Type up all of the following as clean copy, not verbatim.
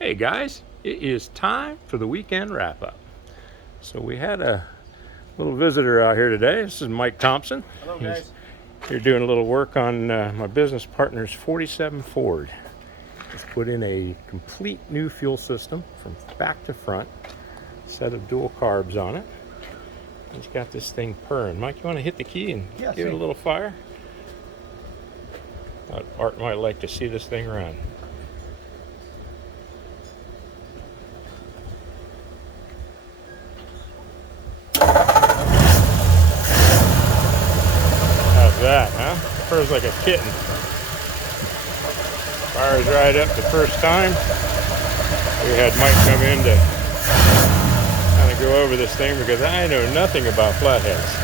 Hey guys, it is time for the weekend wrap up. So we had a little visitor out here today. This is Mike Thompson. Hello, He's guys. here doing a little work on my business partner's 47 Ford. He's put in a complete new fuel system from back to front, set of dual carbs on it. He's got this thing purring. Mike, you want to hit the key and give it a little fire? Art might like to see this thing run. How's that, huh? Purrs like a kitten. Fires right up the first time. We had Mike come in to kind of go over this thing because I know nothing about flatheads.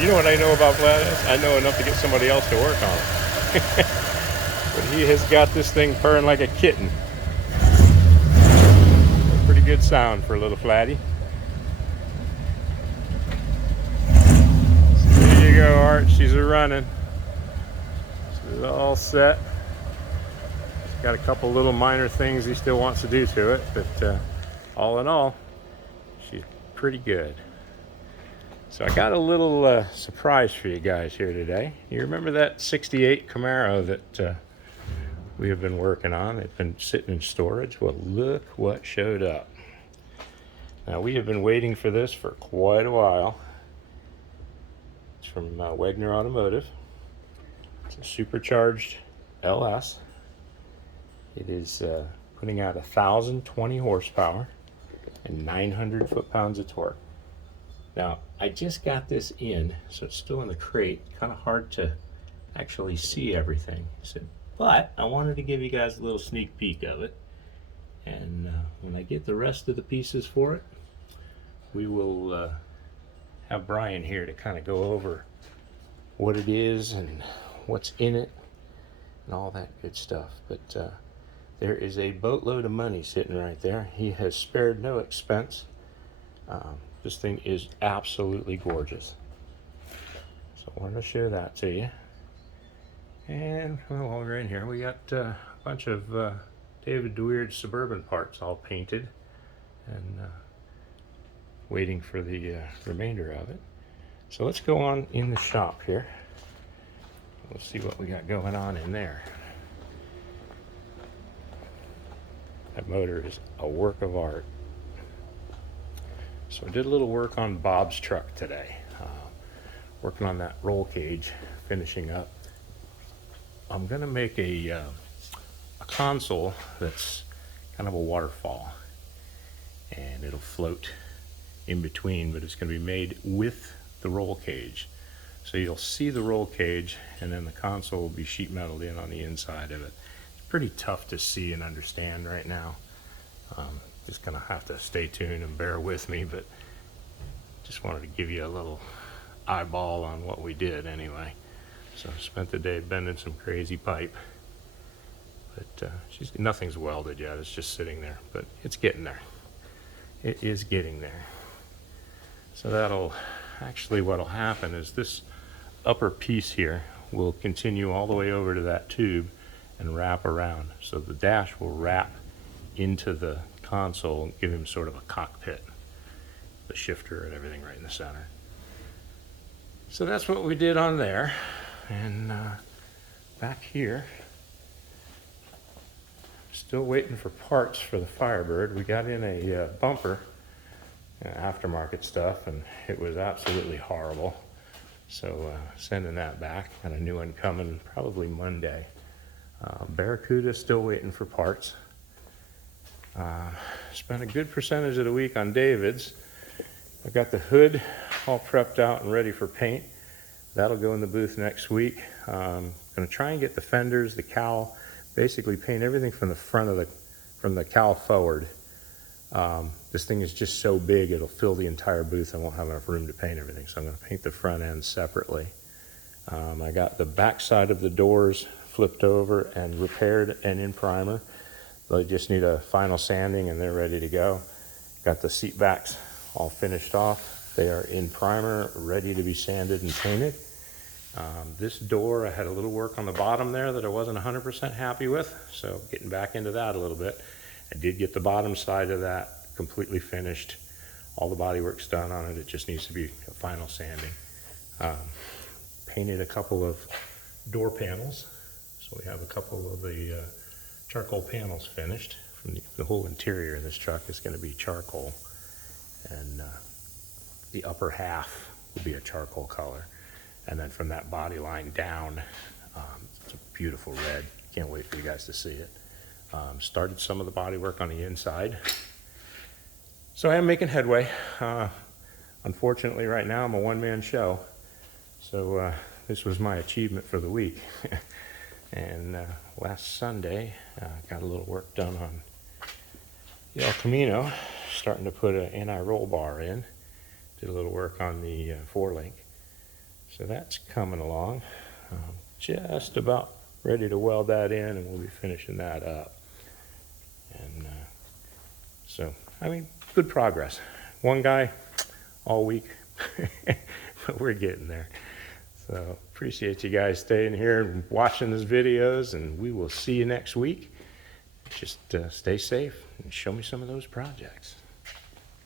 You know what I know about flatheads? I know enough to get somebody else to work on it. But he has got this thing purring like a kitten. A pretty good sound for a little flatty. So there you go, Art. She's a running. She's all set. She's got a couple little minor things he still wants to do to it, but all in all, she's pretty good. So I got a little surprise for you guys here today. You remember that 68 Camaro that we have been working on? It's been sitting in storage. Well, look what showed up. Now, we have been waiting for this for quite a while. It's from Wagner Automotive. It's a supercharged LS. It is putting out 1,020 horsepower and 900 foot-pounds of torque. Now, I just got this in, so it's still in the crate. Kind of hard to actually see everything. But I wanted to give you guys a little sneak peek of it. And when I get the rest of the pieces for it, we will have Brian here to kind of go over what it is and what's in it and all that good stuff. But there is a boatload of money sitting right there. He has spared no expense. This thing is absolutely gorgeous. So I want to share that to you. And well, while we're in here, we got a bunch of David DeWeer's Suburban parts all painted and waiting for the remainder of it. So let's go on in the shop here. We'll see what we got going on in there. That motor is a work of art. So I did a little work on Bob's truck today. Working on that roll cage, finishing up. I'm gonna make a console that's kind of a waterfall, and it'll float in between, but it's gonna be made with the roll cage. So you'll see the roll cage, and then the console will be sheet metaled in on the inside of it. It's pretty tough to see and understand right now. Just gonna have to stay tuned and bear with me, but just wanted to give you a little eyeball on what we did anyway. So I spent the day bending some crazy pipe, but nothing's welded yet. It's just sitting there, but it's getting there. It is getting there. So what'll happen is this upper piece here will continue all the way over to that tube and wrap around. So the dash will wrap into the console and give him sort of a cockpit, the shifter and everything right in the center. So that's what we did on there. And back here, still waiting for parts for the Firebird. We got in a bumper, aftermarket stuff, and it was absolutely horrible. So sending that back, and a new one coming probably Monday. Barracuda still waiting for parts. Spent a good percentage of the week on David's. I got the hood all prepped out and ready for paint. That'll go in the booth next week. I'm gonna try and get the fenders, the cowl, basically paint everything from the front of from the cowl forward. This thing is just so big it'll fill the entire booth. I won't have enough room to paint everything, so I'm gonna paint the front end separately. I got the back side of the doors flipped over and repaired and in primer. They just need a final sanding and they're ready to go. Got the seat backs all finished off. They are in primer, ready to be sanded and painted. This door, I had a little work on the bottom there that I wasn't 100% happy with, so getting back into that a little bit. I did get the bottom side of that completely finished. All the body work's done on it. It just needs to be a final sanding. Painted a couple of door panels. So we have a couple of the charcoal panels finished. From the whole interior of this truck is going to be charcoal. And the upper half will be a charcoal color. And then from that body line down, it's a beautiful red. Can't wait for you guys to see it. Started some of the body work on the inside. So I am making headway. Unfortunately, right now I'm a one-man show. So this was my achievement for the week. And last Sunday, got a little work done on the El Camino, starting to put an anti-roll bar in. Did a little work on the four-link. So that's coming along. Just about ready to weld that in, and we'll be finishing that up. And so, I mean, good progress. One guy all week, but we're getting there. So appreciate you guys staying here and watching these videos, and we will see you next week. Just stay safe and show me some of those projects.